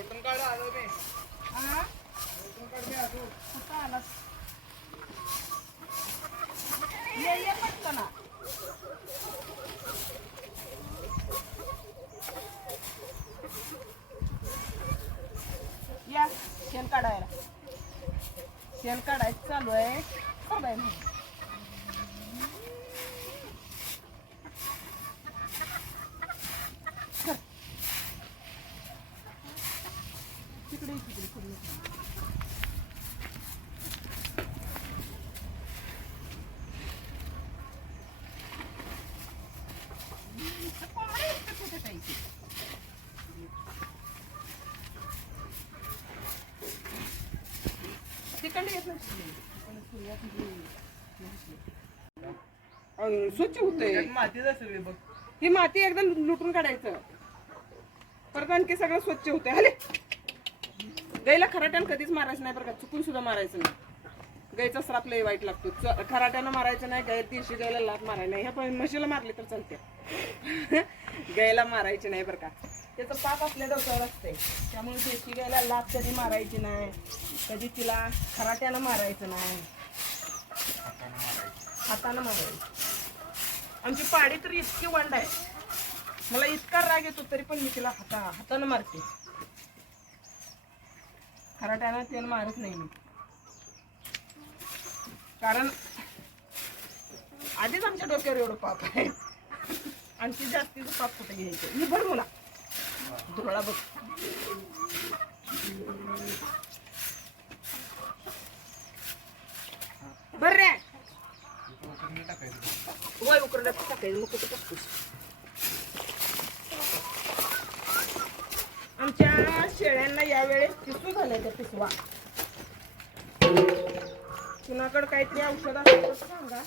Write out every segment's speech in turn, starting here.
लोटून काढ आलो मी. हा लोटून काढ मी आलो. कुठं आलास? ये पटकन ना. या शेण काढायला. शेण काढायचं चालू आहे. चालू नाही. तिकडे तिकडे तिकडे स्वच्छ होतंय. मातीच सगळी बघ. ही माती एकदम लुटून काढायचं. परत आणखी सगळं स्वच्छ होतंय. हले गाईला खराट्यानं कधीच मारायचं नाही बरं का. चुकून सुद्धा मारायचं नाही. गाईचा श्राप लय वाईट लागतो. खराट्यानं मारायचं नाही. गाय दिवशी गायला लात मारायला नाही. ह्या पण म्हशीला मारली तर चालते. गायला मारायची नाही बरं का. त्याचं पाप आपल्या डोक्यावर असते. त्यामुळे देशी गायला लात कधी मारायची नाही. कधी तिला खराट्यानं मारायचं नाही. हातानं मारायचं. आमची पाडी तर इतकी वंड आहे. मला इतका राग येतो तरी पण मी तिला हातानं मारते. खराट्यानं त्यानं मारत नाही मी. कारण आधीच आमच्या डोक्यावर एवढं पाप आहे. आणखी जास्तीचं पाप कुठे घ्यायचं. मी बघ मला धुळा बघ. बर रे वय उकडत टाकायचं. मग कुठं टाकतोस. आमच्या शेळ्यांना यावेळेस पिसू झालंय. त्या पिसवा कुणाकडे काहीतरी औषध असेल तर सांगा.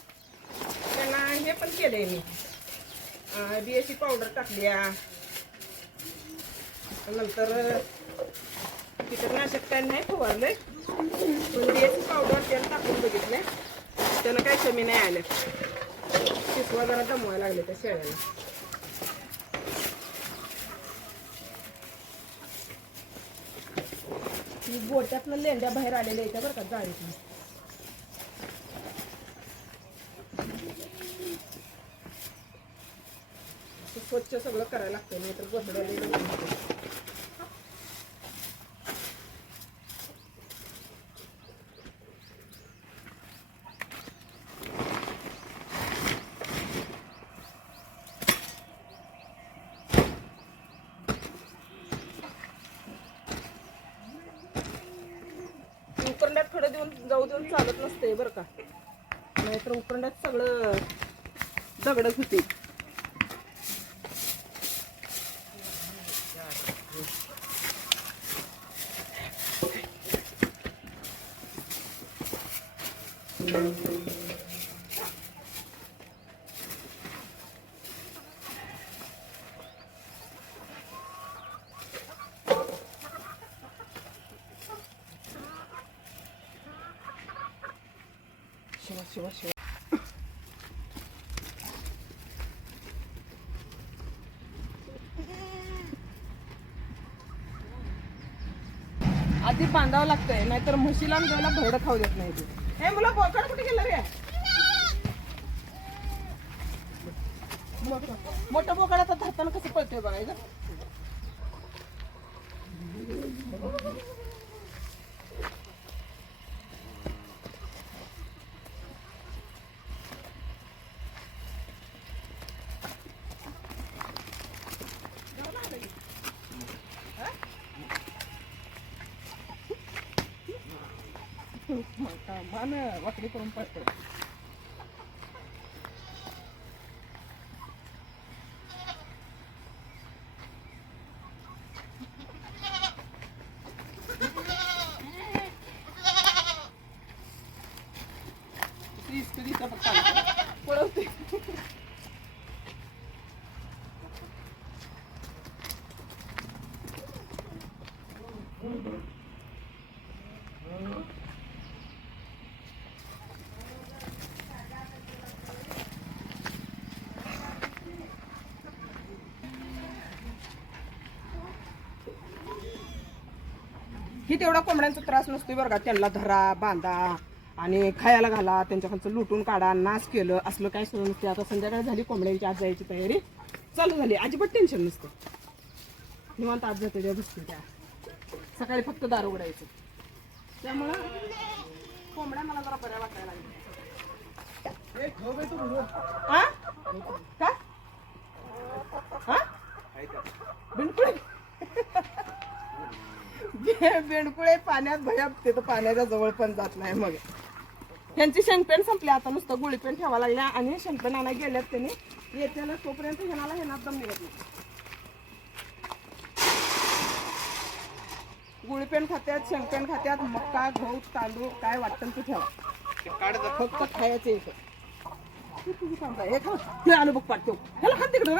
त्यांना हे पण केलंय मी. BSC पावडर टाकली. नंतर कीटकनाशक काय नाही फवारलंय. पण BSC पावडर त्यानं टाकून बघितलंय. त्यानं काही कमी नाही आलं. पिसवा जरा दमवायला लागले त्या शेळ्याला. ही गोट्यातनं लेंड्या बाहेर आलेल्या आहेत बरं का जाळीतून. स्वच्छ सगळं करायला लागतं. नाही तर गोठड्याला उकरंड्यात थोडं जाऊ देऊन चालत नसते बरं का. नाहीतर उकरंड्यात सगळं दगडच होते. शिवा शिवा शिवा. आधी बांधावं लागतंय. नाहीतर म्हशीला गायला भरड खाऊ देत नाही. हे मुला बोकड कुठे गेलं रे. मोठं बोकड आता धरताना कसं पळतोय बघायचं. मान वाकडी करून पळतोय. पळवते. ही तेवढा कोंबड्यांचा त्रास नसतो बरं का. त्यांना धरा, बांधा आणि खायला घाला, त्यांच्याकडचं लुटून काढा, नाश केलं असलं काय सुरू नसते. आता संध्याकाळ झाली, कोंबड्यांची आज जायची तयारी चालू झाली. अजिबात टेन्शन नसतं. निवांत आज जाते त्या बसते त्या. सकाळी फक्त दार उघडायचं. त्यामुळं कोंबड्या मला जरा बऱ्या वाटायला लागल्या. हा? का? हा? बेंडकुळे बेंडकुळे पाण्यात भयात, ते तर पाण्याच्या जवळ पण जात नाही. मग त्यांची शेंगपेन संपली, आता नुसतं गुळीपेन ठेवा लागल्या. आणि शेंगपेन आणा गेल्यात त्यांनी येत्याला, तोपर्यंत ह्याला हे दम निघत नाही. गुळीपेन खात्यात, शेंगपेन खात्यात, मक्का, गहू, तांदूळ काय वाटतं ते ठेवा. फक्त खायचं एक. तुझी सांगता एक आलू बघ पाठतो ह्याला खात तिकडे